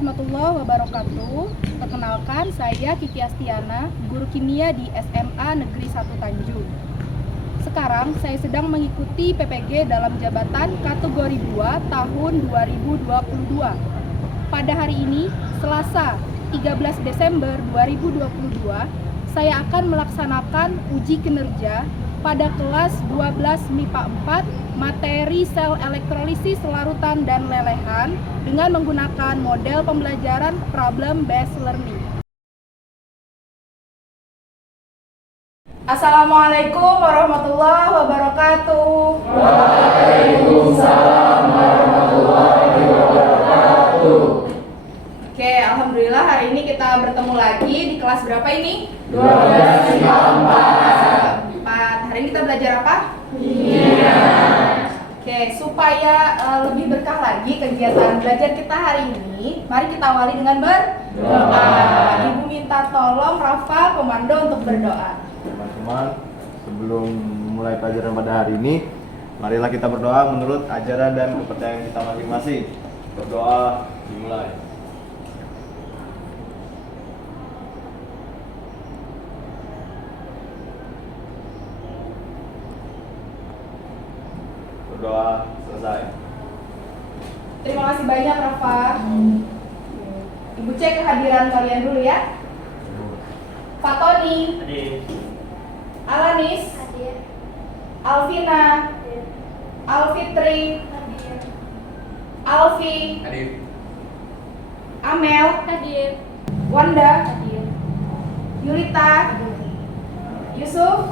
warahmatullahi wabarakatuh. Perkenalkan, saya Kiki Astiana, guru kimia di SMA Negeri 1 Tanjung. Sekarang saya sedang mengikuti PPG dalam jabatan kategori 2 tahun 2022. Pada hari ini, Selasa 13 Desember 2022, saya akan melaksanakan uji kinerja pada kelas 12 MIPA 4 materi sel elektrolisis larutan dan lelehan dengan menggunakan model pembelajaran problem based learning. Assalamualaikum warahmatullahi wabarakatuh. Waalaikumsalam warahmatullahi wabarakatuh. Oke, alhamdulillah hari ini kita bertemu lagi di kelas berapa ini? 12 MIPA 4. Hari ini kita belajar apa? Kimia. Oke, supaya lebih berkah lagi kegiatan belajar kita hari ini, mari kita awali dengan berdoa. Ibu minta tolong Rafa komando untuk berdoa. Teman-teman, sebelum mulai pelajaran pada hari ini, marilah kita berdoa menurut ajaran dan kepercayaan kita masing-masing. Berdoa dimulai. Berdoa selesai. Terima kasih banyak Rafa. Ibu cek kehadiran kalian dulu ya. Fatoni, Alanis, Alvina, Alfitri, Alfi, Amel, Wanda, Yulita, Yusuf.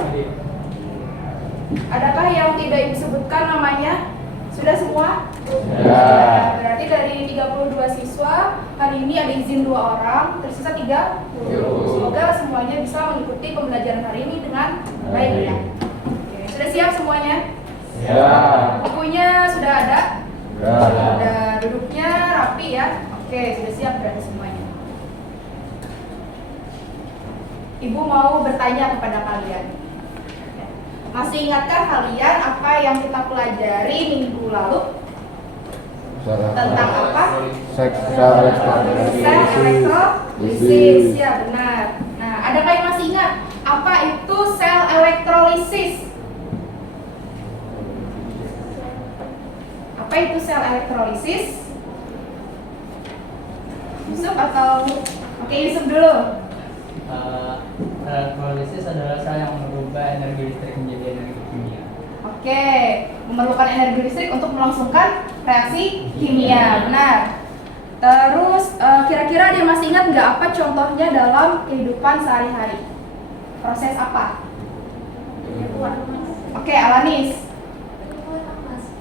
Adakah yang tidak disebutkan namanya? Sudah semua? Ya. Berarti dari 32 siswa, hari ini ada izin 2 orang, tersisa 3. Semoga semuanya bisa mengikuti pembelajaran hari ini dengan baik ya. Oke, sudah siap semuanya? Ya. Bukunya sudah ada? Ya. Sudah, duduknya rapi ya. Oke, sudah siap berarti semuanya. Ibu mau bertanya kepada kalian. Masih ingatkah kalian apa yang kita pelajari minggu lalu? Tentang apa? Sel elektrolisis, ya benar. Nah, adakah yang masih ingat apa itu sel elektrolisis? Apa itu sel elektrolisis? Yusuf atau oke, Yusuf dulu. Elektrolisis adalah sel yang merubah energi listrik menjadi energi kimia. Oke, memerlukan energi listrik untuk melangsungkan reaksi kimia, benar. Terus kira-kira dia masih ingat nggak apa contohnya dalam kehidupan sehari-hari? Proses apa? Oke, Alanis.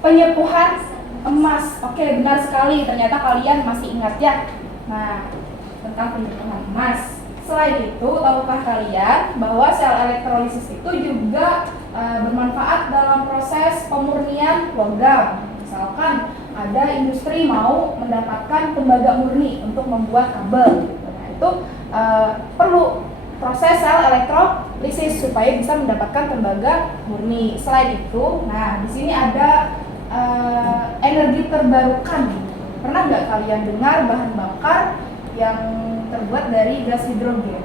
Penyepuhan emas. Oke, benar sekali. Ternyata kalian masih ingat ya. Nah, tentang penyepuhan emas. Selain itu, tahukah kalian bahwa sel elektrolisis itu juga bermanfaat dalam proses pemurnian logam? Misalkan ada industri mau mendapatkan tembaga murni untuk membuat kabel. Nah, itu perlu proses sel elektrolisis supaya bisa mendapatkan tembaga murni. Selain itu, nah di sini ada energi terbarukan. Pernah nggak kalian dengar bahan bakar yang terbuat dari gas hidrogen?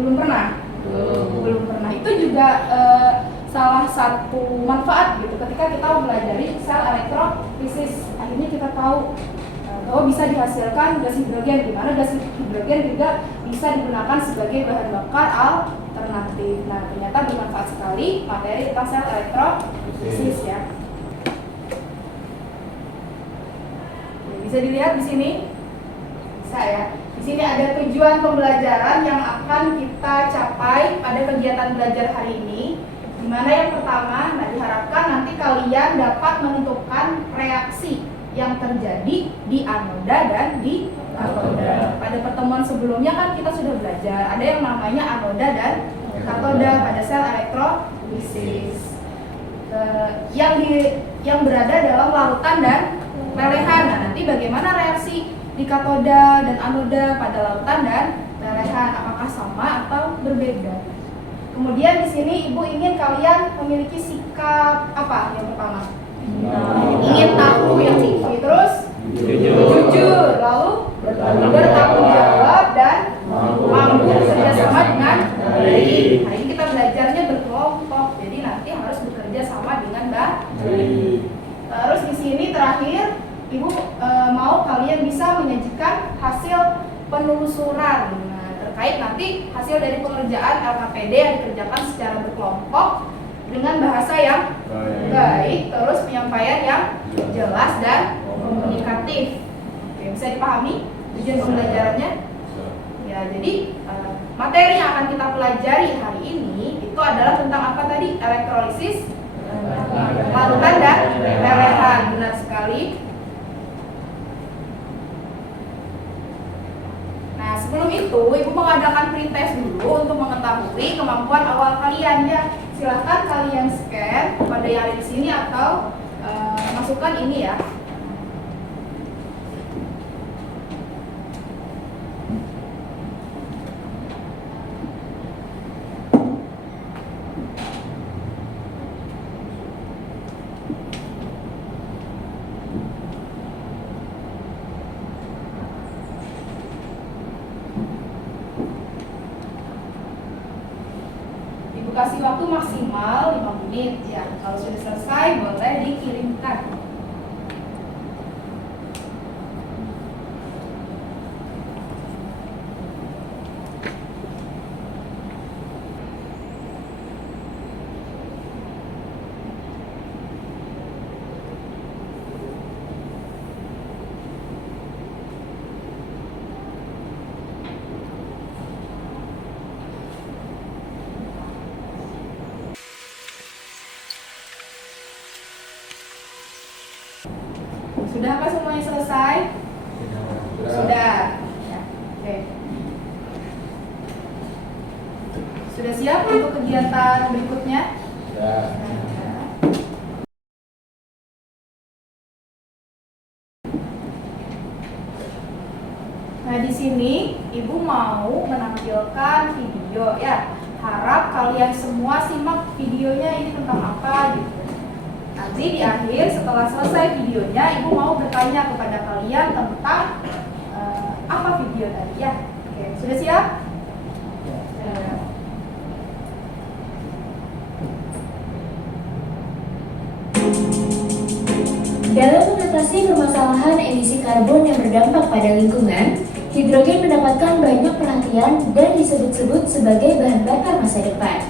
Belum pernah? Belum pernah. Itu juga salah satu manfaat gitu ketika kita mempelajari sel elektrolisis. Akhirnya kita tahu bahwa bisa dihasilkan gas hidrogen, di mana gas hidrogen juga bisa digunakan sebagai bahan bakar alternatif. Nah, ternyata bermanfaat sekali materi tentang sel elektrolisis ya. Bisa dilihat di sini. Saya. Di sini ada tujuan pembelajaran yang akan kita capai pada kegiatan belajar hari ini. Di mana yang pertama, nah diharapkan nanti kalian dapat menentukan reaksi yang terjadi di anoda dan di katoda. Pada pertemuan sebelumnya kan kita sudah belajar ada yang namanya anoda dan katoda pada sel elektrolisis. Yang berada dalam larutan dan lelehan. Nah, nanti bagaimana reaksi di katoda dan anoda pada larutan dan lelehan, apakah sama atau berbeda? Kemudian di sini ibu ingin kalian memiliki sikap apa yang pertama? Ingin tahu yang tinggi, terus jujur, lalu menyajikan hasil penelusuran. Nah, terkait nanti hasil dari pengerjaan LKPD yang dikerjakan secara berkelompok dengan bahasa yang baik, terus penyampaian yang jelas dan komunikatif. Oke, bisa dipahami tujuan pembelajarannya? Ya, jadi materi yang akan kita pelajari hari ini itu adalah tentang apa tadi? Elektrolisis, larutan dan lelehan. Benar sekali. Nah, sebelum itu Ibu mengadakan pretest dulu untuk mengetahui kemampuan awal kalian ya. Silahkan kalian scan pada yang ada di sini atau masukkan ini ya. Ibu kasih waktu maksimal 5 menit ya. Kalau sudah selesai boleh dikirimkan. Sudah apa semuanya selesai? Sudah. Ya, oke. Sudah siap untuk kegiatan berikutnya? Nah, di sini Ibu mau menampilkan video ya. Harap kalian semua simak videonya ini tentang apa gitu. Nanti di akhir setelah selesai videonya, Ibu mau bertanya kepada kalian tentang apa video tadi ya. Oke, sudah siap? Dalam mengatasi permasalahan emisi karbon yang berdampak pada lingkungan, hidrogen mendapatkan banyak perhatian dan disebut-sebut sebagai bahan bakar masa depan.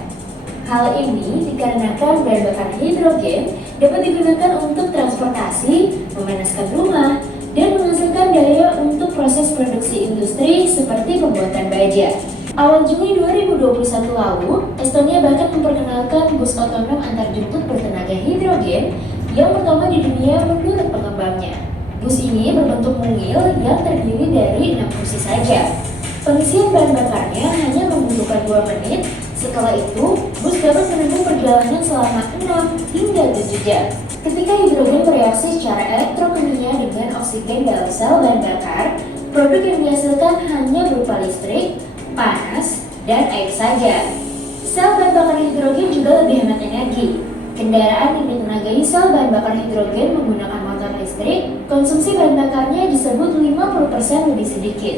Hal ini dikarenakan bahan bakar hidrogen dapat digunakan untuk transportasi, memanaskan rumah, dan menghasilkan daya untuk proses produksi industri seperti pembuatan baja. Awal Juli 2021 lalu, Estonia bahkan memperkenalkan bus otonom antarjemput bertenaga hidrogen yang pertama di dunia menurut pengembangnya. Bus ini berbentuk mungil yang terdiri dari 6 kursi saja. Pengisian bahan bakarnya hanya membutuhkan 2 menit. Setelah itu, bus dapat menempuh perjalanan selama 6 hingga 7 jam. Ketika hidrogen bereaksi secara elektrokimia dengan oksigen dalam sel bahan bakar, produk yang dihasilkan hanya berupa listrik, panas, dan air saja. Sel bahan bakar hidrogen juga lebih hemat energi. Kendaraan yang ditenagai sel bahan bakar hidrogen menggunakan motor listrik, konsumsi bahan bakarnya disebut 50% lebih sedikit.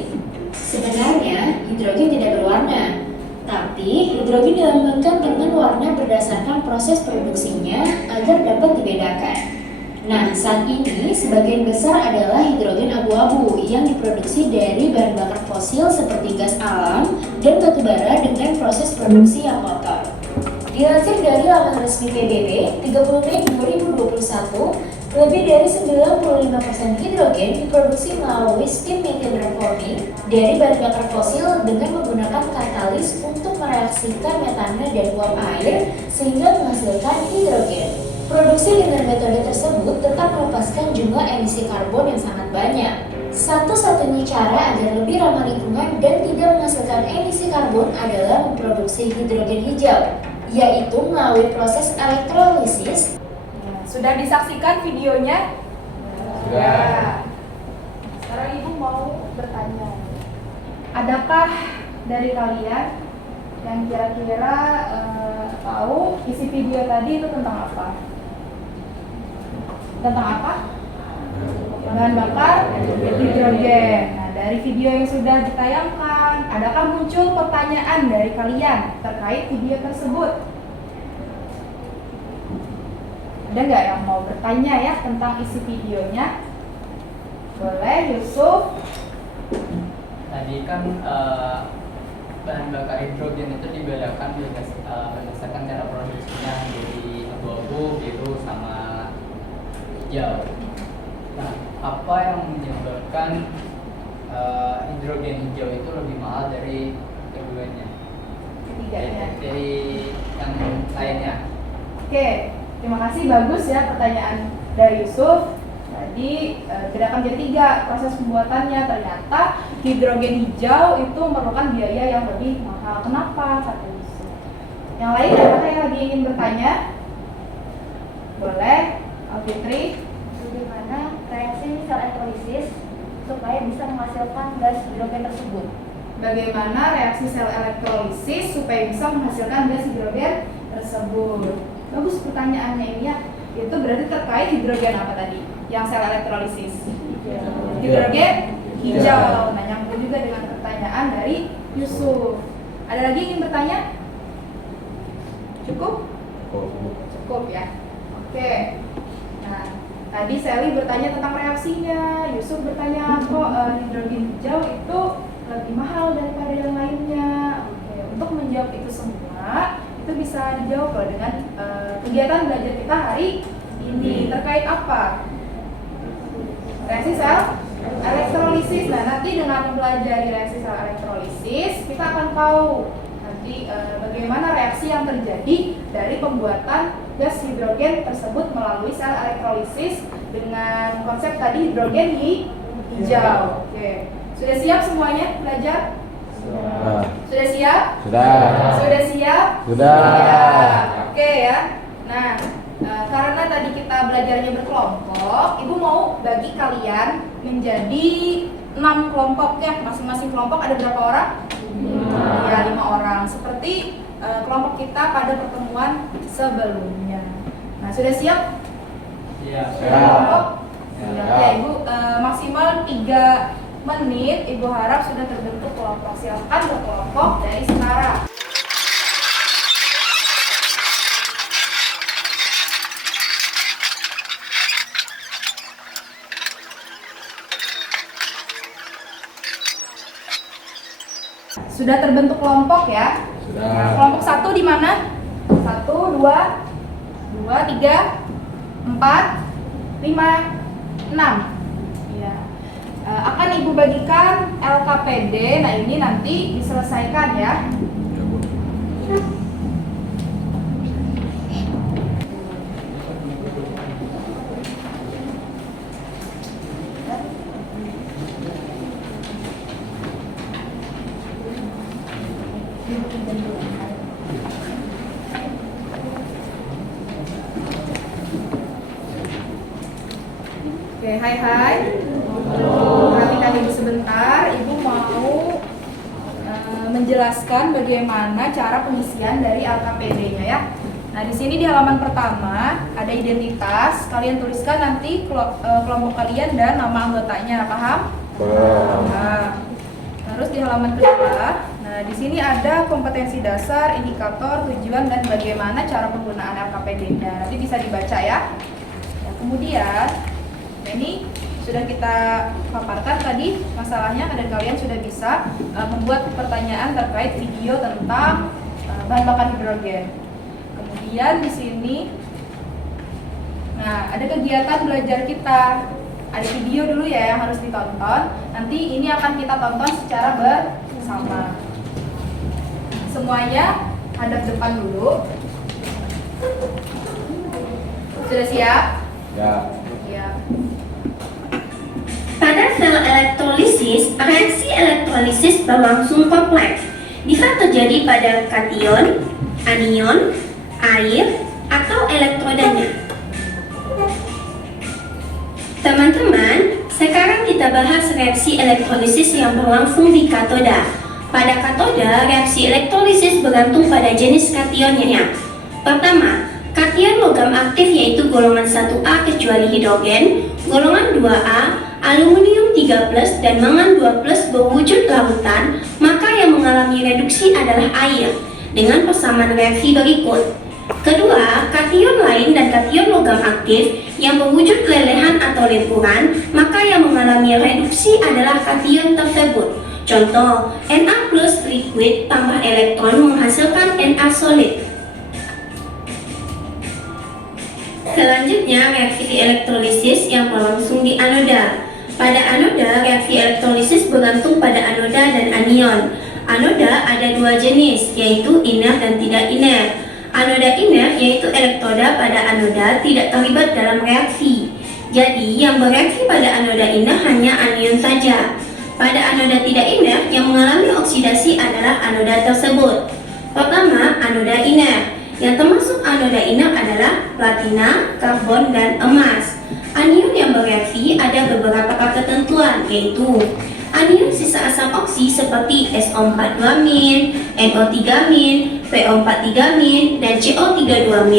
Sebenarnya, hidrogen tidak berwarna, tapi hidrogen dilambangkan dengan warna berdasarkan proses produksinya agar dapat dibedakan. Nah, saat ini sebagian besar adalah hidrogen abu-abu yang diproduksi dari bahan bakar fosil seperti gas alam dan batu bara dengan proses produksi yang kotor. Dilansir dari laman resmi PBB, 30 Mei 2021, lebih dari 95% hidrogen diproduksi melalui steam methane reforming dari bahan bakar fosil dengan menggunakan katalis untuk mereaksikan metana dan uap air sehingga menghasilkan hidrogen. Produksi dengan metode tersebut tetap melepaskan jumlah emisi karbon yang sangat banyak. Satu-satunya cara agar lebih ramah lingkungan dan tidak menghasilkan emisi karbon adalah memproduksi hidrogen hijau, yaitu melalui proses elektrolisis. Sudah disaksikan videonya? Sudah. Ya. Sekarang Ibu mau bertanya. Adakah dari kalian yang kira-kira tahu isi video tadi itu tentang apa? Tentang apa? Bahan bakar hidrogen. Nah, dari video yang sudah ditayangkan, adakah muncul pertanyaan dari kalian terkait video tersebut? Ada nggak yang mau bertanya ya tentang isi videonya? Boleh, Yusuf. tadi kan bahan bakar hidrogen itu dibedakan berdasarkan cara produksinya, jadi abu-abu, biru, sama hijau. Nah, apa yang menyebabkan hidrogen hijau itu lebih mahal dari keduanya? Ketiganya. Dari yang lainnya. Oke, terima kasih, bagus ya pertanyaan dari Yusuf. Tadi bedakan jadi 3 proses pembuatannya. Ternyata hidrogen hijau itu memerlukan biaya yang lebih mahal. Kenapa? Kata Yusuf. Yang lain apakah yang lagi ingin bertanya? Boleh, Alfitri. Bagaimana reaksi sel elektrolisis supaya bisa menghasilkan gas hidrogen tersebut? Bagaimana reaksi sel elektrolisis supaya bisa menghasilkan gas hidrogen tersebut? Bagus pertanyaannya ini ya. Itu berarti terkait hidrogen apa tadi? Yang sel elektrolisis. Hidrogen hijau. Nah, nyambung juga dengan pertanyaan dari Yusuf. Ada lagi yang ingin bertanya? Cukup? Cukup ya. Oke. Nah, tadi Sally bertanya tentang reaksinya. Yusuf bertanya kok hidrogen hijau itu lebih mahal daripada yang lainnya. Oke. Untuk menjawab itu semua, itu bisa dijawab loh dengan kegiatan belajar kita hari ini. Terkait apa? Reaksi sel elektrolisis. Nah, nanti dengan mempelajari reaksi sel elektrolisis, kita akan tahu nanti bagaimana reaksi yang terjadi dari pembuatan gas hidrogen tersebut melalui sel elektrolisis dengan konsep tadi hidrogen hijau. Oke. Sudah siap semuanya belajar? Sudah siap? Sudah siap? Sudah. Ya. Oke ya. Nah, karena tadi kita belajarnya berkelompok, Ibu mau bagi kalian menjadi 6 kelompok ya. Masing-masing kelompok ada berapa orang? 5. Ya, 5 orang. Seperti kelompok kita pada pertemuan sebelumnya. Nah, sudah siap? Iya. Kelompok? Oke, Ibu maksimal 3 menit. Ibu harap sudah terbentuk kelompok. Silakan berkelompok dari sekarang. Sudah terbentuk kelompok ya? Sudah. Nah, kelompok 1 di mana? 1, 2, 3, 4, 5, 6. Ya. Akan Ibu bagikan LKPD. Nah, ini nanti diselesaikan ya. Oke, hai. Perhatikan Ibu sebentar. Ibu mau menjelaskan bagaimana cara pengisian dari LKPD-nya ya. Nah, di sini di halaman pertama ada identitas. Kalian tuliskan nanti kelompok kalian dan nama anggotanya. Paham? Nah, terus di halaman kedua, nah di sini ada kompetensi dasar, indikator, tujuan dan bagaimana cara penggunaan LKPD-nya. Nanti bisa dibaca ya. Nah, kemudian ini sudah kita paparkan tadi masalahnya dan kalian sudah bisa membuat pertanyaan terkait video tentang bahan bakar hidrogen. Kemudian di sini, nah ada kegiatan belajar kita. Ada video dulu ya yang harus ditonton. Nanti ini akan kita tonton secara bersama. Semuanya hadap depan dulu. Sudah siap? Ya. Ya. Pada sel elektrolisis, reaksi elektrolisis berlangsung kompleks. Bisa terjadi pada kation, anion, air, atau elektrodanya. Teman-teman, sekarang kita bahas reaksi elektrolisis yang berlangsung di katoda. Pada katoda, reaksi elektrolisis bergantung pada jenis kationnya. Pertama, kation logam aktif yaitu golongan 1A kecuali hidrogen, golongan 2A, aluminium 3+, dan mangan 2+ berwujud lautan, maka yang mengalami reduksi adalah air, dengan persamaan reaksi berikut. Kedua, kation lain dan kation logam aktif yang berwujud lelehan atau lemburan, maka yang mengalami reduksi adalah kation tersebut. Contoh, Na plus liquid tambah elektron menghasilkan Na solid. Selanjutnya, reaksi elektrolisis yang berlangsung di anoda. Pada anoda, reaksi elektrolisis bergantung pada anoda dan anion. Anoda ada dua jenis, yaitu iner dan tidak iner. Anoda iner yaitu elektroda pada anoda tidak terlibat dalam reaksi. Jadi, yang bereaksi pada anoda iner hanya anion saja. Pada anoda tidak iner, yang mengalami oksidasi adalah anoda tersebut. Pertama, anoda iner. Yang termasuk anoda iner adalah platina, karbon, dan emas. Anion yang bereaksi ada beberapa ketentuan, yaitu anion sisa asam oksi seperti SO42-, NO3-, PO43-, dan CO32-,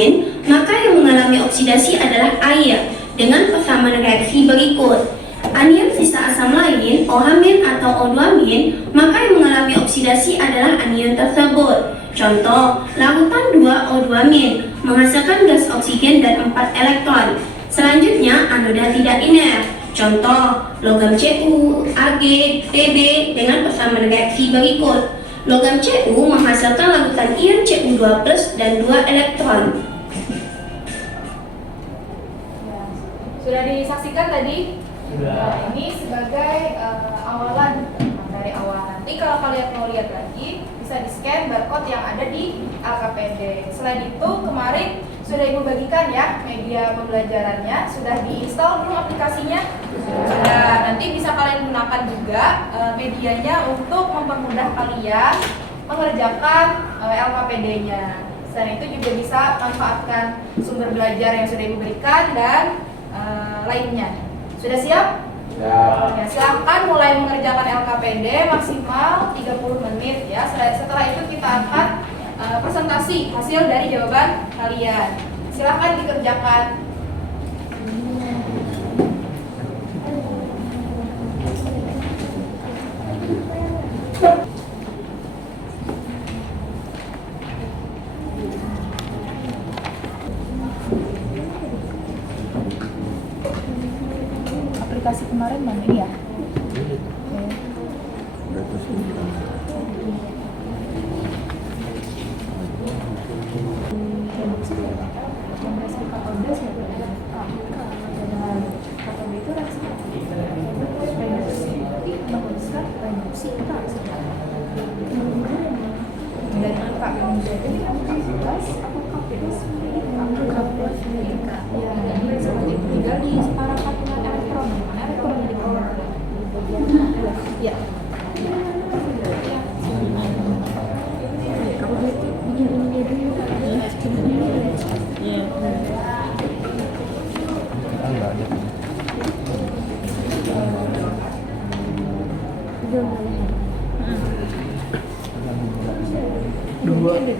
maka yang mengalami oksidasi adalah air dengan persamaan reaksi berikut. Anion sisa asam lain, OH- atau O2-, maka yang mengalami oksidasi adalah anion tersebut. Contoh, larutan 2O2- menghasilkan gas oksigen dan 4 elektron. Selanjutnya, anoda tidak iner. Contoh, logam Cu, Ag, Pb dengan persamaan reaksi berikut. Logam Cu menghasilkan larutan ion Cu2+ dan 2 elektron. Sudah disaksikan tadi? Sudah. Ini sebagai awalan. Dari awal nanti kalau kalian mau lihat lagi bisa di scan barcode yang ada di LKPD. Selain itu kemarin sudah Ibu bagikan ya media pembelajarannya. Sudah diinstal belum aplikasinya? Sudah. Nanti bisa kalian gunakan juga medianya untuk mempermudah kalian mengerjakan LKPD-nya. Selain itu juga bisa manfaatkan sumber belajar yang sudah Ibu berikan dan lainnya. Sudah siap? Ya, silahkan mulai mengerjakan LKPD maksimal 30 menit ya. Setelah itu kita akan presentasi hasil dari jawaban kalian. Silahkan dikerjakan. Aplikasi kemarin mana ini ya? Tinggal disetarakan dengan elektron. Mana elektron di bawah? Ya. Dua aja.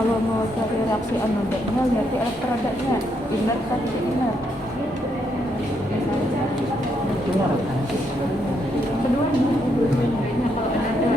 Kalau mau cari reaksi anodanya berarti elektrodanya iner kan iner. Keduanya kalau ada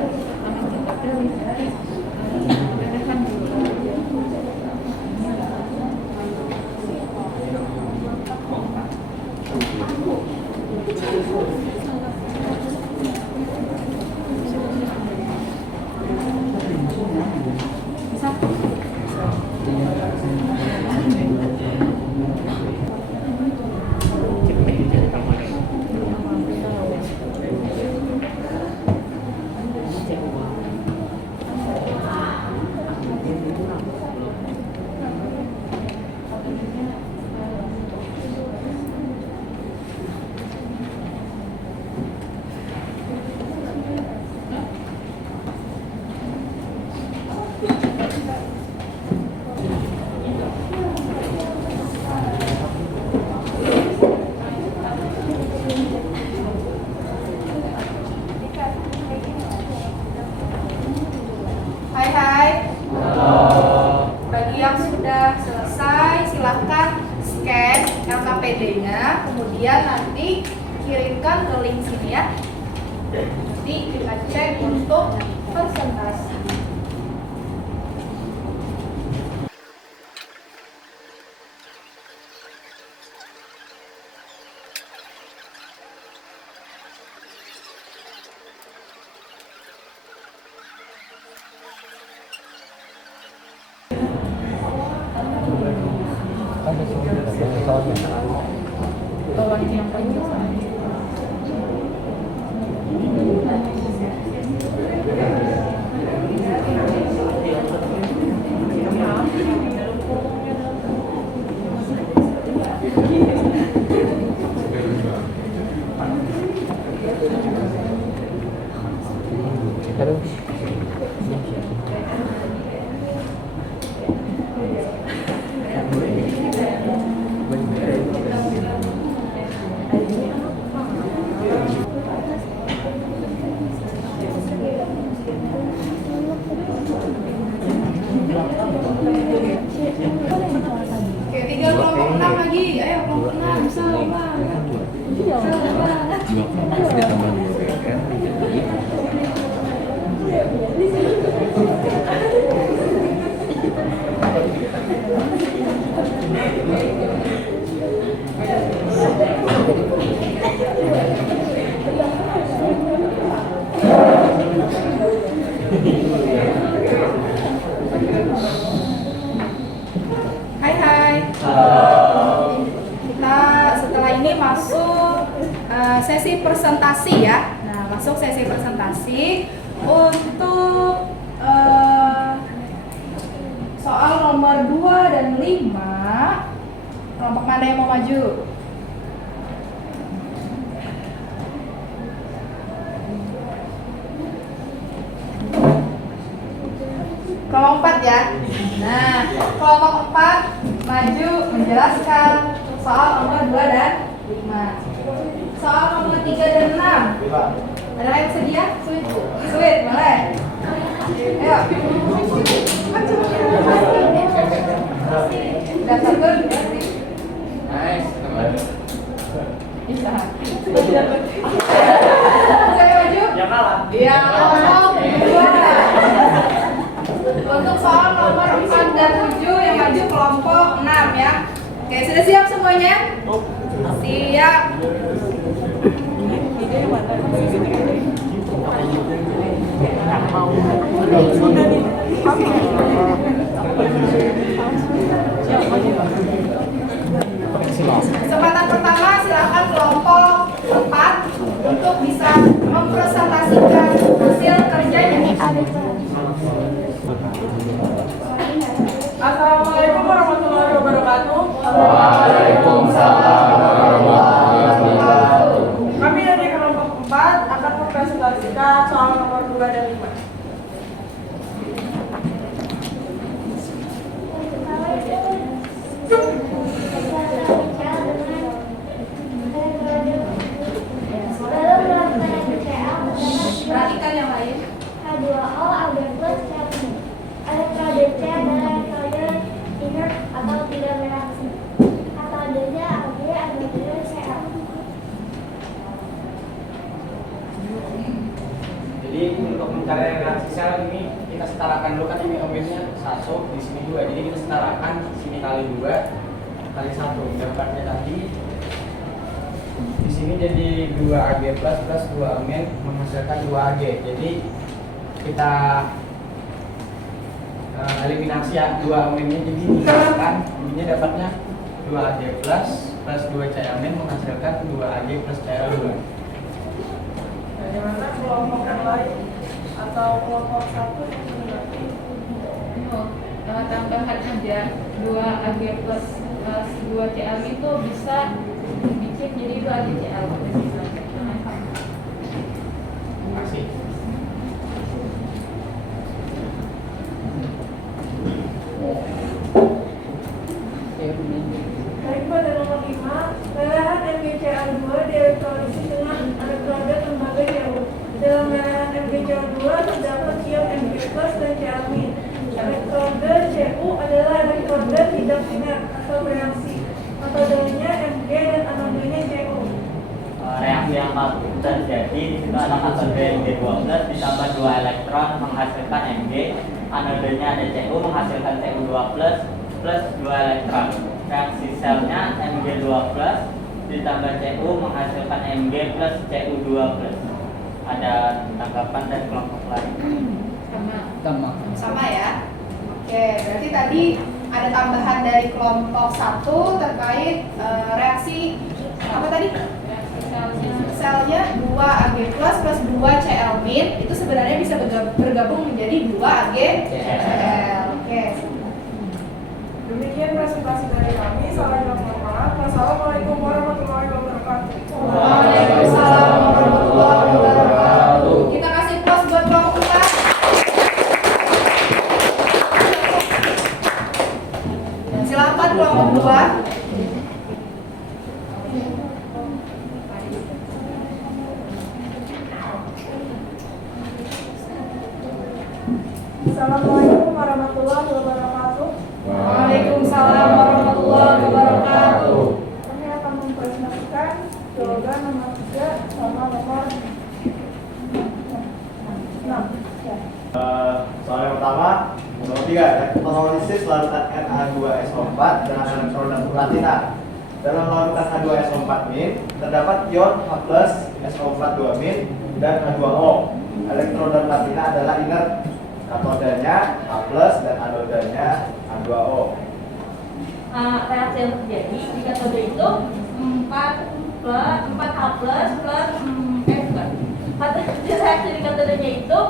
selesai silahkan scan LKPD-nya, kemudian nanti kirimkan ke link sini ya. Nanti kita cek untuk presentasi. Oke, tinggal kelompok 6 lagi. Ayo kelompok 6, sama. Hai hai. Kita setelah ini masuk sesi presentasi ya. Nah, masuk sesi presentasi untuk soal nomor 2 dan 5. Kelompok mana yang mau maju? Kelompok 4 ya. Nah, kelompok 4 maju menjelaskan soal nomor 2 dan 5. Soal nomor 3 dan 6. Ada yang sedia? Sweet, boleh. Ayo. Maju. Daftar dulu. Nice, teman. Bisa. Saya maju. Yang kalah. Iya, kelompok 2. Untuk soal nomor 4 dan 7 yang maju kelompok 6 ya. Oke, sudah siap semuanya? Siap. Kesempatan pertama silakan kelompok 4 untuk bisa mempresentasikan hasil kerjanya. Assalamualaikum warahmatullahi wabarakatuh. Waalaikumsalam warahmatullahi wabarakatuh. Kami dari kelompok 4 akan mempresentasikan soal nomor 2 dan 5. Perhatikan yang lain. H2O, Ag+, C+. Elektroda C adalah elektroda inert atau tidak bereaksi. Katodenya Ag, anodenya Cl. Jadi untuk mencari reaksi sel ini kita setarakan dulu, kan ini ohmnya 1, di sini 2. Jadi kita setarakan sini kali 2 kali 1. Dapatnya tadi di sini jadi 2Ag plus 2 amin menghasilkan 2Ag. Jadi kita eliminasi ya 2 aminnya, jadi dihilangkan, jadinya dapatnya 2Ag plus 2 C amin menghasilkan 2Ag plus Cl2. Bagaimana kelompok yang lain atau kelompok 1 yang mengerti? Tambahan aja 2Ag plus 2 Cl itu bisa dicek jadi 2Ag Cl. Terima kasih. Baik, pada nomor 5, lelehan MgCl2 dielektrolisis dengan elektroda tembaga jauh. Dalam lelehan MgCl2 terdapat ion Mg+ dan Cl-. Elektroda Cu adalah elektroda tidak produk inert atau bereaksi. Metodenya Mg dan anodenya Jo. Reaksi yang terjadi di situ ada metode Mg2+ ditambah 2 elektron menghasilkan Mg, anodenya ada Cu menghasilkan Cu2+ plus 2 elektron. Reaksi selnya Mg2+ ditambah Cu menghasilkan Mg plus Cu2+. Ada tanggapan dari kelompok lain? Sama ya. Oke, berarti tadi ada tambahan dari kelompok 1 terkait reaksi apa tadi? Selnya 2 Ag plus 2 Cl min itu sebenarnya bisa bergabung menjadi 2 Ag Cl. Oke. Demikian presentasi dari kami. Salam hormat. Wassalamualaikum warahmatullahi wabarakatuh. Waalaikumsalam warahmatullahi wabarakatuh. Kita kasih plus buat kelompok 4. Silakan kelompok 2. Assalamualaikum warahmatullahi wabarakatuh. Waalaikumsalam warahmatullahi wabarakatuh. Kami akan mempresentasikan jawaban nomor 3 sama nomor 6. Soal yang pertama, nomor 3, elektrolisis larutan Na2SO4 dengan elektron platina. Dalam larutan H2SO4 min terdapat ion H+ SO4 2 dan H2O. Elektron platina adalah inert. Katodanya H+ dan anodanya H2O. Reaksi yang terjadi di katode itu 4H plus reaksi di katodenya itu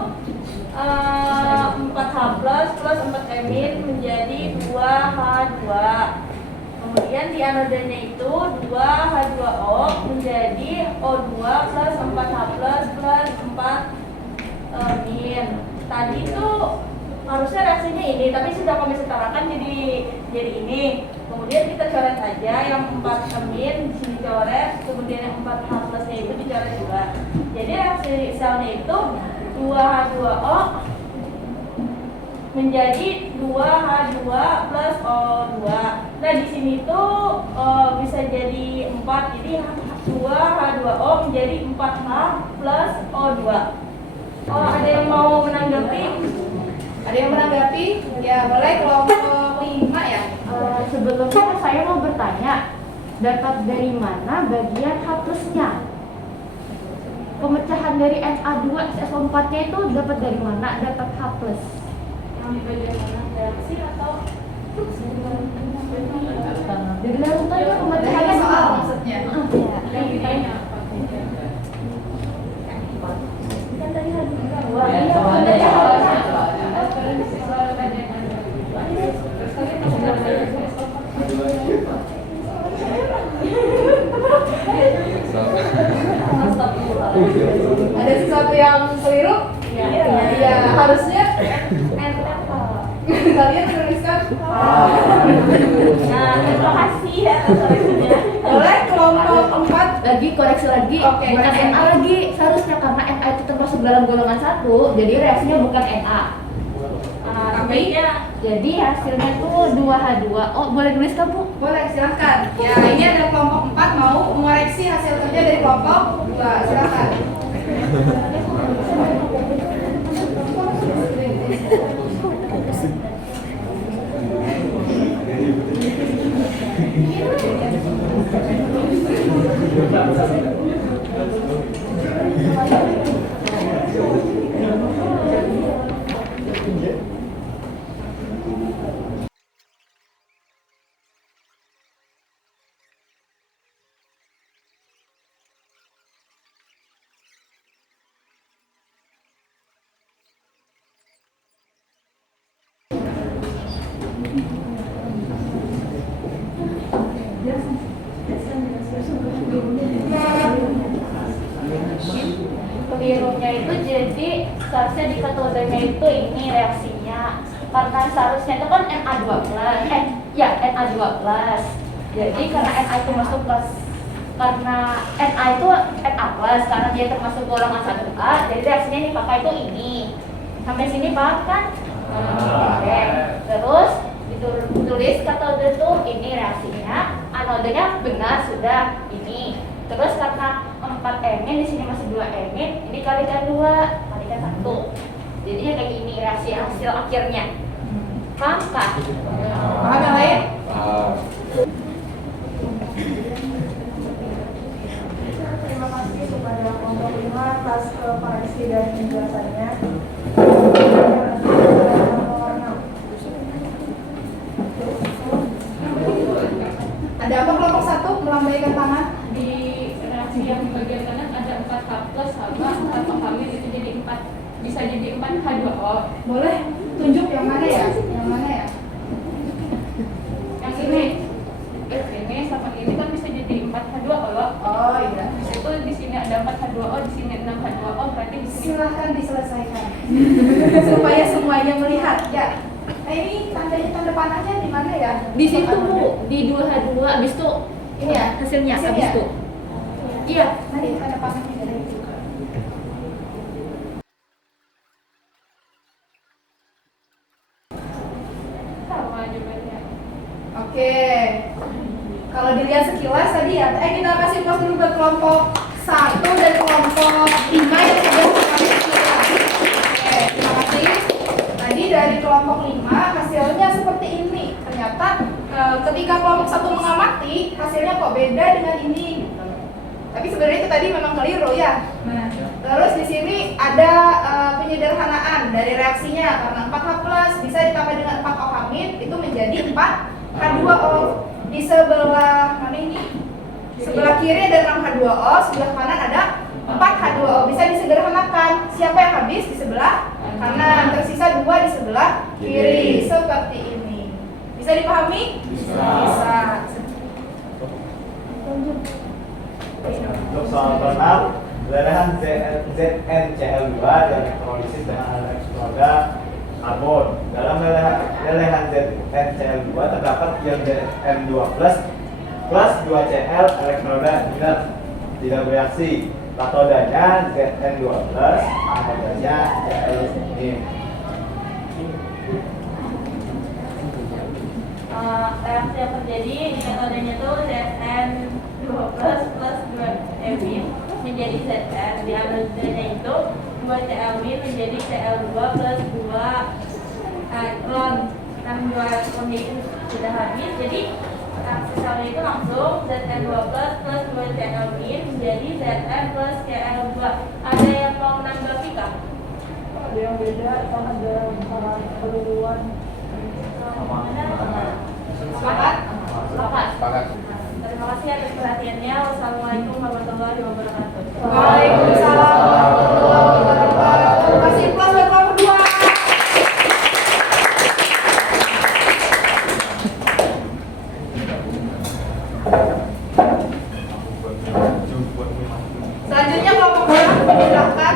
4H plus 4 emin menjadi 2H2. Kemudian di anodanya itu 2H2O menjadi O2 plus 4H plus 4 min. Tadi itu harusnya reaksinya ini, tapi sudah kami setarakan jadi ini. Kemudian kita coret aja yang 4 amin di sini coret, kemudian yang 4 H plusnya itu dicoret juga. Jadi reaksi selnya itu 2H2O menjadi 2H2 plus O2. Nah di sini tuh bisa jadi 4, jadi 2H2O menjadi 4H plus O2. Oh, ada yang mau menanggapi? Ada yang menanggapi? Ya, boleh kelompok 5 ya. Sebelumnya saya mau bertanya, dapat dari mana bagian H plusnya? Pemecahan dari Na2SO4-nya itu dapat dari mana? Dapat H plus. Yang di bagian mana? Reaksi atau Dari larutannya pemecahannya Dari soal maksudnya. yang ditanya apa? Kan tadi H2. Ada sesuatu yang keliru? Iya, harusnya kalian menuliskan. Nah, terima kasih atas solusinya. Boleh kelompok 4. Lagi koreksi lagi, Oke, bukan koreksi. Na lagi. Seharusnya karena Na itu termasuk dalam golongan 1, jadi reaksinya bukan Na. Jadi hasilnya tuh 2H2. Oh, boleh tuliskan, Bu? Boleh, silakan. Ya, ini ada kelompok 4 mau mengoreksi hasil kerja dari kelompok 2. Silakan. Kelirunya itu jadi seharusnya di katodenya itu ini reaksinya, karena seharusnya itu kan Na2 plus, Na2 plus. Jadi karena Na itu masuk plus, karena Na itu Na plus, karena dia termasuk golongan 1A, jadi reaksinya yang dipakai itu ini. Sampai sini paham kan? Oke. Terus tulis katode tuh ini reaksinya, anodenya benar sudah ini. Terus karena 4 emin di sini masih 2 emin, ini kalikan 2, kalikan 1. Jadinya kayak gini reaksi hasil akhirnya. Paham Kak? Paham yang lain? Terima kasih kepada kelompok 5 atas koreksi dan penjelasannya. Ada apa kelompok 1 melambaikan tangan? Di reaksi yang di bagian kanan ada 4H plus sama 4 oktamin itu jadi 4, bisa jadi 4H2O. Boleh tunjuk yang mana ya? Yang mana ya? Yang ini sama ini kan bisa jadi 4H2O loh. Oh iya. Itu di sini ada 4H2O, di sini 6H2O, berarti di sini Silahkan diselesaikan supaya semuanya melihat ya. Nah ini tanda panahnya di mana ya? Di situ Bu, di 2H2 habis itu Ini ya hasilnya Hasilnya? habis itu. Iya. Tadi tanda panahnya dari itu. sama juga ya. Oke. Kalau dilihat sekilas tadi ya, kita kasih pos dulu buat kelompok 1 dan kelompok 5 yang sudah kami tadi. Oke, terima kasih. Tadi dari kelompok 5 hasilnya seperti ini. Ternyata ketika kelompok 1 mengamati, hasilnya kok beda dengan ini. Tapi sebenarnya itu tadi memang keliru ya. Nah, terus di sini ada penyederhanaan dari reaksinya karena 4H+ bisa ditambah dengan 4O hamid itu menjadi 4H2O. Di sebelah mana ini? Sebelah kiri ada 6H2O, sebelah kanan ada 4H2O. Bisa disederhanakan. Siapa yang habis di sebelah kanan, tersisa 2 di sebelah kiri. Seperti ini. Bisa dipahami? Bisa. Untuk soal ke-6, lelehan ZnCl2 dielektrolisis dengan elektroda karbon. Dalam lelehan ZnCl2 terdapat ion Zn2+ plus 2Cl elektroda tidak bereaksi. Katodanya Zn2+, anodanya Cl-. Reaksi yang terjadi di katodenya tuh Zn2+ plus 2 emin menjadi Zn, di anodanya itu 2Cl menjadi Cl2 plus 2 elektron. Yang 2 elektron itu sudah habis, jadi reaksi selnya itu langsung Zn2+ plus 2Cl menjadi Zn plus Cl2. Ada yang mau menanggapi Kak? Ada yang beda atau ada perluan? Sepakat? Sepakat. Terima kasih atas perhatiannya. Wassalamualaikum warahmatullahi wabarakatuh. Waalaikumsalam warahmatullahi wabarakatuh. Kasih plus buat kelompok 2. Selanjutnya kelompok 6 silahkan.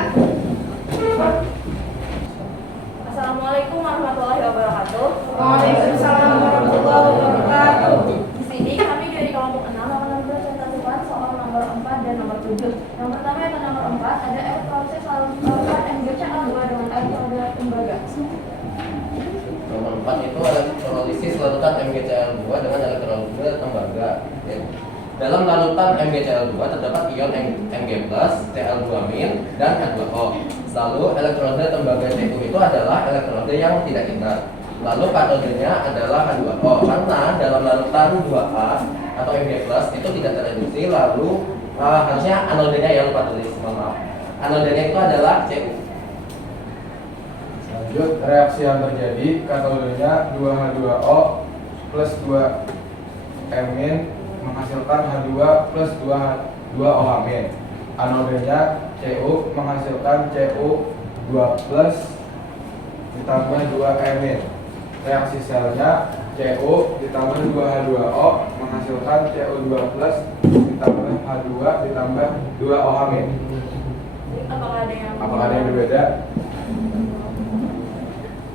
Assalamualaikum warahmatullahi wabarakatuh. Waalaikumsalam warahmatullahi wabarakatuh. Di sini kami dari kelompok 6 akan mempresentasikan soal nomor 4 dan nomor 7. Yang pertama yaitu nomor 4 ada elektrolisis larutan MgCl2 dengan elektroda tembaga. Nomor 4 itu elektrolisis larutan MgCl2 dengan elektroda tembaga. Dalam larutan MgCl2 terdapat ion Mg+, Cl2-, dan H2O. Lalu elektroda tembaga Cu itu adalah elektroda yang tidak inert. Lalu katodenya adalah H2O. Karena dalam larutan 2A atau Mg+ itu tidak tereduksi, lalu harusnya anodenya yang lupa tulis, mohon maaf. Anodenya itu adalah Cu. Lanjut, reaksi yang terjadi, katodenya 2H2O plus 2 menghasilkan H2 plus 2O amin. Anodenya Cu menghasilkan Cu2 plus ditambah 2 amin. Reaksi selnya Cu ditambah 2H2O menghasilkan Cu2 plus ditambah H2 ditambah 2O amin. Apakah ada yang berbeda?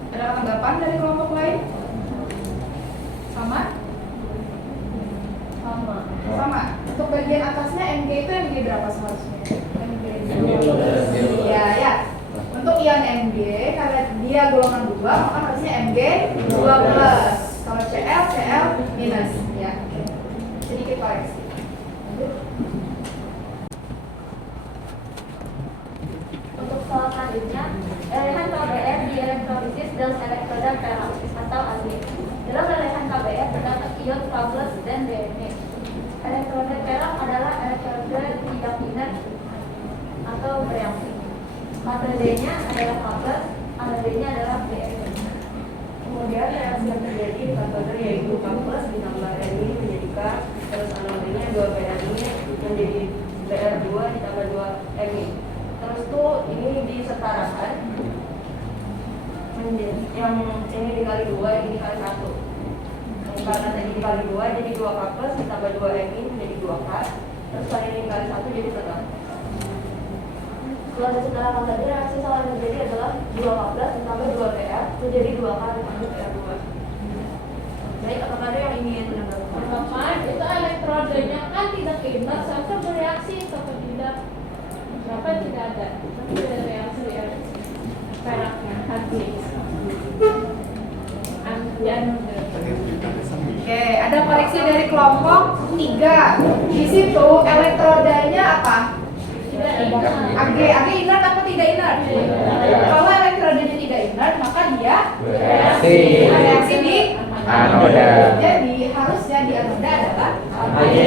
Ada tanggapan dari kelompok lain? Sama? Sama. Untuk bagian atasnya Mg itu Mg berapa seharusnya? Mg. Iya ya. Untuk ion Mg karena dia golongan 2 maka harusnya Mg 2+. Kalau minus ya. Oke. Sedikit koreksi. Untuk soal selanjutnya, elemen KBR di elektrolisis dalam elektroda peraksis atau AG. Dalam elemen KBR terdapat ion K+ dan Bn. Elektroda perak adalah elektroda tidak inert atau bereaksi. Katodenya adalah K+, anodenya adalah Bn. Kemudian reaksi yang terjadi di katode yaitu K+ ditambah Ni menjadi K, terus anodenya 2 Br ini menjadi Br2 ditambah 2 Mi. Terus tuh ini disetarakan menjadi yang ini dikali 2, ini dikali 1. Karena tadi dikali 2 jadi 2 K+ ditambah 2 Mi menjadi 2 K. Terus kali ini dikali 1 jadi 1. Setelah disetarakan tadi, reaksi soal yang terjadi adalah 2 K+ ditambah 2 Br menjadi 2 K ditambah Br2. Baik, apakah ada yang ingin menambahkan? Teman-teman, itu elektrodenya kan tidak inert, seharusnya bereaksi atau tidak? Berapa tidak ada? Tapi ada reaksi ya. Peraknya, hati. Oke, ada koreksi dari kelompok 3. Di situ elektrodanya apa? AG inert atau tidak inert? Kalau elektrodanya tidak inert, maka dia bereaksi di anoda. Jadi harusnya di anoda adalah AG.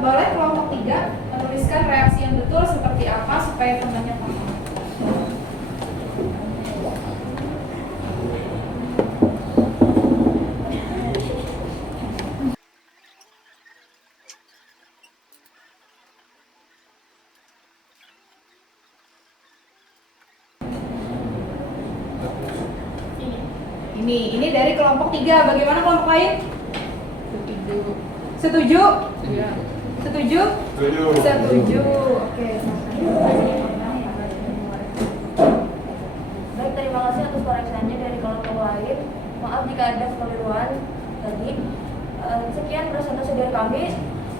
Boleh kelompok 3 menuliskan reaksi yang betul seperti apa supaya temannya paham. Ini dari kelompok 3. Bagaimana kelompok lain? Setuju? Setuju? Setuju. Oke. Baik, terima kasih atas koreksinya dari kelompok lain. Maaf jika ada kekeliruan tadi. Sekian presentasi dari kami.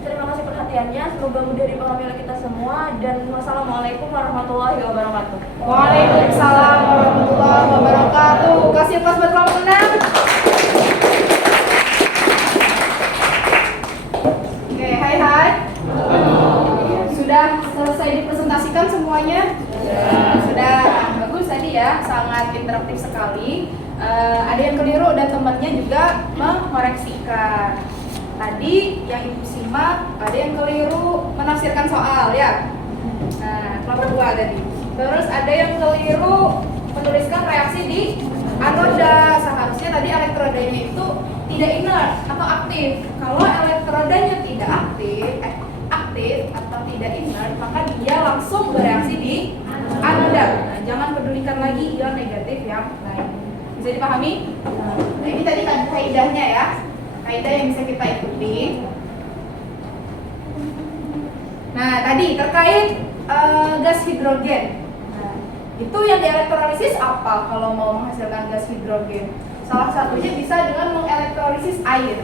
Terima kasih perhatiannya. Semoga mudah dipahami oleh kita semua. Dan wassalamualaikum warahmatullahi wabarakatuh. Waalaikumsalam warahmatullahi wabarakatuh. Kasih aplaus buat kelompok 6. Oke, hai. Sudah selesai dipresentasikan semuanya? Sudah. Bagus tadi ya, sangat interaktif sekali. Ada yang keliru dan temannya juga mengoreksikan. Tadi yang Ibu simak ada yang keliru menafsirkan soal ya. Nah, kelompok 2 tadi. Terus ada yang keliru menuliskan reaksi di anoda. Seharusnya tadi elektrodanya itu tidak inert atau aktif. Kalau elektrodanya tidak aktif atau tidak inert, maka dia langsung bereaksi di anoda. Nah, jangan pedulikan lagi ion negatif yang lain. Bisa dipahami? Nah, ini tadi kan kaidahnya ya. Kaidah yang bisa kita ikuti. Nah, tadi terkait gas hidrogen. Nah, itu yang dielektrolisis apa kalau mau menghasilkan gas hidrogen? Salah satunya bisa dengan mengelektrolisis air.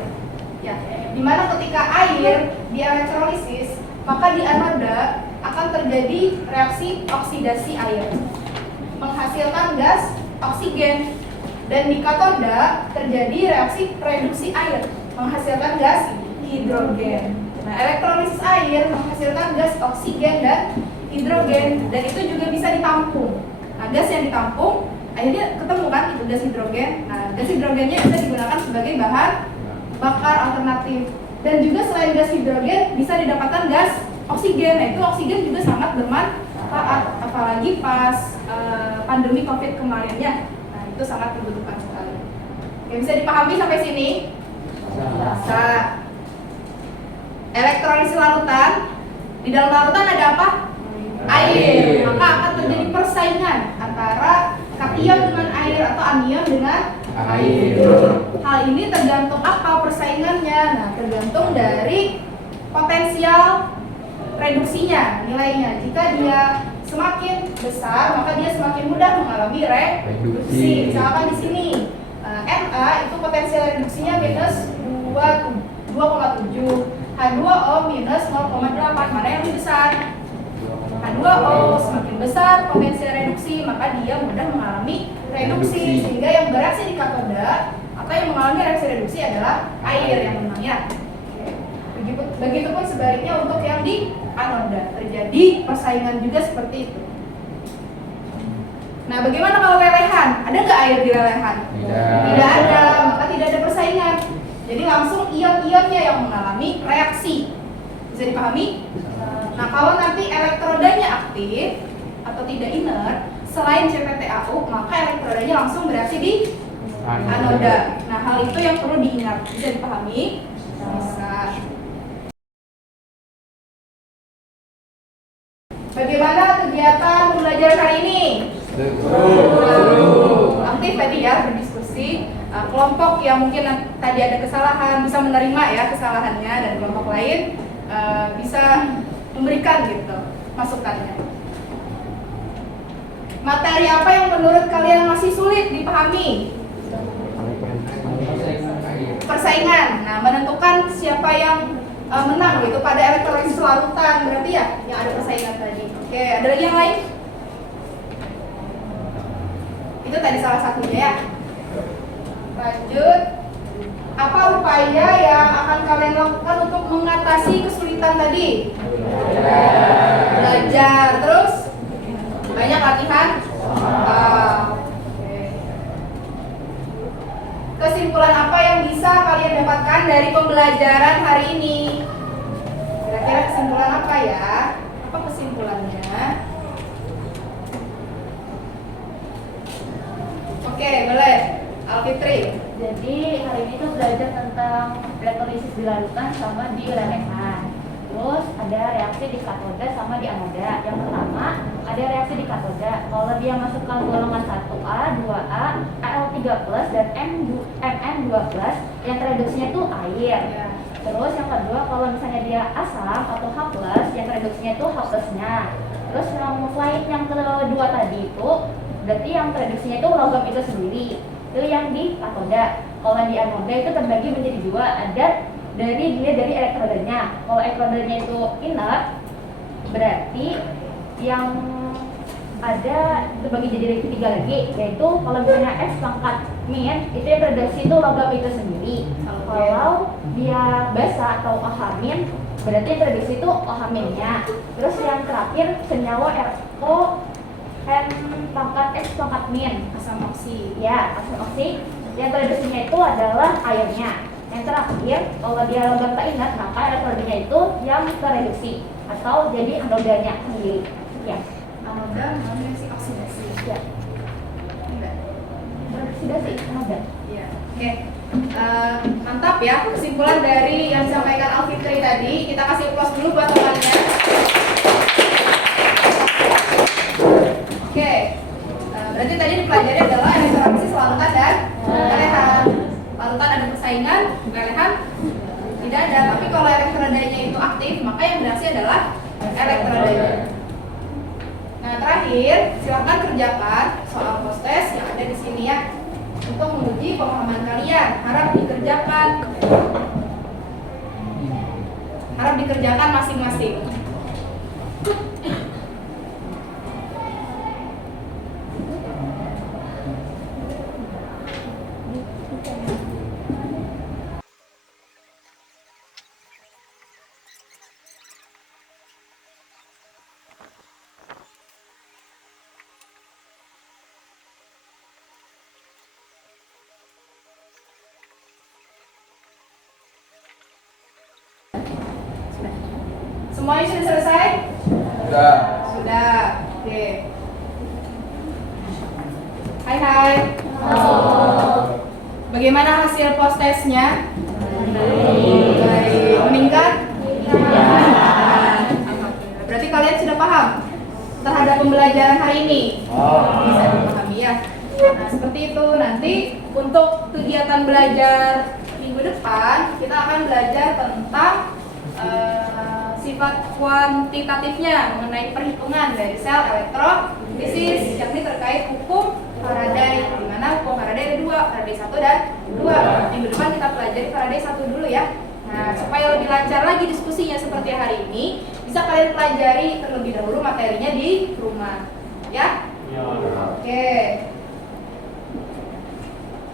Ya, dimana ketika air dielektrolisis, maka di anoda akan terjadi reaksi oksidasi air, menghasilkan gas oksigen. Dan di katoda terjadi reaksi reduksi air, menghasilkan gas hidrogen. Nah, elektrolisis air menghasilkan gas oksigen dan hidrogen, dan itu juga bisa ditampung. Nah, gas yang ditampung akhirnya ketemu kan itu gas hidrogen. Nah, gas hidrogennya bisa digunakan sebagai bahan bakar alternatif. Dan juga selain gas hidrogen bisa didapatkan gas oksigen. Nah, itu oksigen juga sangat bermanfaat, apalagi pas pandemi COVID kemarin ya. Itu sangat dibutuhkan sekali. Oke, bisa dipahami sampai sini? Bisa. Elektrolisis larutan. Di dalam larutan ada apa? Air. Maka akan terjadi persaingan antara kation dengan air atau anion dengan air. Hal ini tergantung apa persaingannya? Nah, tergantung dari potensial reduksinya, nilainya. Jika dia semakin besar, maka dia semakin mudah mengalami reduksi. Misalkan di sini Na itu potensial reduksinya minus 2,7, H2O minus 0,8. Mana yang lebih besar? H2O, semakin besar potensi reduksi, maka dia mudah mengalami reduksi. Sehingga yang bereaksi di katoda atau yang mengalami reaksi reduksi adalah air yang menang ya. Begitupun sebaliknya untuk yang di anoda, terjadi persaingan juga seperti itu. Nah, bagaimana kalau lelehan? Ada nggak air di lelehan? Tidak ada, maka tidak ada persaingan. Jadi langsung ion-ionnya yang mengalami reaksi. Bisa dipahami? Nah, kalau nanti elektrodanya aktif atau tidak inert, selain CPTAU, maka elektrodanya langsung bereaksi di anoda. Nah, hal itu yang perlu diingat. Bisa dipahami? Bisa. Bagaimana kegiatan pembelajaran hari ini? Aktif tadi ya, berdiskusi. Kelompok yang mungkin tadi ada kesalahan bisa menerima ya kesalahannya, dan kelompok lain bisa memberikan gitu masukannya. Materi apa yang menurut kalian masih sulit dipahami? Persaingan. Nah, menentukan siapa yang menang gitu pada elektrolisis larutan, berarti ya yang ada persaingan tadi. Oke, ada lagi yang lain? Itu tadi salah satunya ya. Lanjut. Apa upaya yang akan kalian lakukan untuk mengatasi kesulitan tadi? Belajar. Terus banyak latihan. Kesimpulan apa yang bisa kalian dapatkan dari pembelajaran hari ini? Kira-kira kesimpulan apa ya? Apa kesimpulannya? Oke, boleh. Alfitri. Jadi hari ini tuh belajar tentang elektrolisis di larutan sama di lelehan. Terus ada reaksi di katoda sama di anoda. Yang pertama ada reaksi di katoda. Kalau dia masuk ke golongan 1A, 2A, Al3+, dan Mn2+, yang reduksinya itu air. Terus yang kedua kalau misalnya dia asam atau H+, yang reduksinya itu H+-nya. Terus yang kedua tadi itu berarti yang reduksinya itu logam itu sendiri. Itu yang di katoda. Kalau di anoda itu terbagi menjadi dua, ada dari elektrodanya. Kalau elektrodanya itu inert, berarti yang ada terbagi jadi tiga lagi, yaitu kalau misalnya X pangkat min, itu yang reduksi itu logam itu sendiri. Kalau dia basa atau OH min, berarti yang reduksi itu OH minnya. Terus yang terakhir senyawa RO N pangkat X pangkat min, Asam oksi. ya, asam oksi. Yang reduksinya itu adalah airnya. Yang terakhir, kalau dia logam tak ingat, maka elektrodanya itu yang tereduksi atau jadi anodanya sendiri. Ya. Anoda reaksi oksidasi. Ya. Enggak. Oksidasi anoda. Iya. Oke. Mantap ya kesimpulan dari yang disampaikan Alfitri tadi. Kita kasih applause dulu buat temannya. Oke. Berarti tadi dipelajari adalah elektrolisis larutan dan lelehan. Larutan ada persaingan, lelehan tidak ada. Tapi kalau elektrodanya itu aktif, maka yang bereaksi adalah elektrodanya. Nah, terakhir silakan kerjakan soal post-test yang ada di sini ya, untuk menguji pemahaman kalian. Harap dikerjakan masing-masing. Semuanya sudah selesai? Sudah. Sudah. Oke. Hai. Halo. Bagaimana hasil post testnya? Baik. Meningkat? Berarti kalian sudah paham terhadap pembelajaran hari ini? Bisa dipahami ya. Nah, seperti itu. Nanti untuk kegiatan belajar minggu depan kita akan belajar tentang sifat kuantitatifnya mengenai perhitungan dari sel elektrolisis, yang ini terkait hukum Faraday, di mana hukum Faraday ada dua, Faraday 1 dan 2. Minggu depan kita pelajari Faraday 1 dulu ya. Nah, supaya lebih lancar lagi diskusinya seperti hari ini, bisa kalian pelajari terlebih dahulu materinya di rumah. Ya? Oke.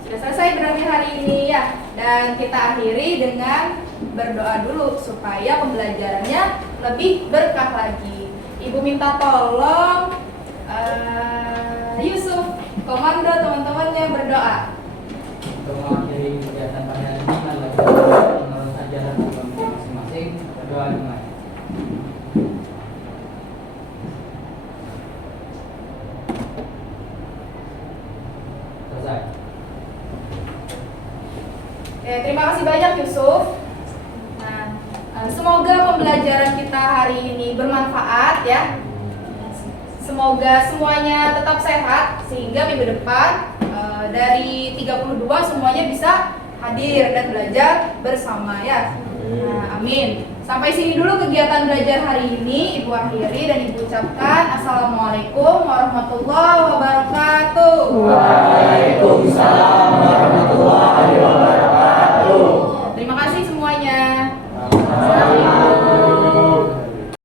Sudah selesai berarti hari ini ya. Dan kita akhiri dengan berdoa dulu supaya pembelajarannya lebih berkah lagi. Ibu minta tolong Yusuf, komando teman-temannya berdoa. Untuk mengakhiri kegiatan pada hari ini, menurut ajaran agama masing-masing, berdoa dimulai. Selesai. Terima kasih banyak Yusuf. Nah, semoga pembelajaran kita hari ini bermanfaat ya. Semoga semuanya tetap sehat sehingga minggu depan dari 32 semuanya bisa hadir dan belajar bersama ya. Nah, amin. Sampai sini dulu kegiatan belajar hari ini Ibu akhiri dan Ibu ucapkan Assalamualaikum warahmatullahi wabarakatuh. Waalaikumsalam.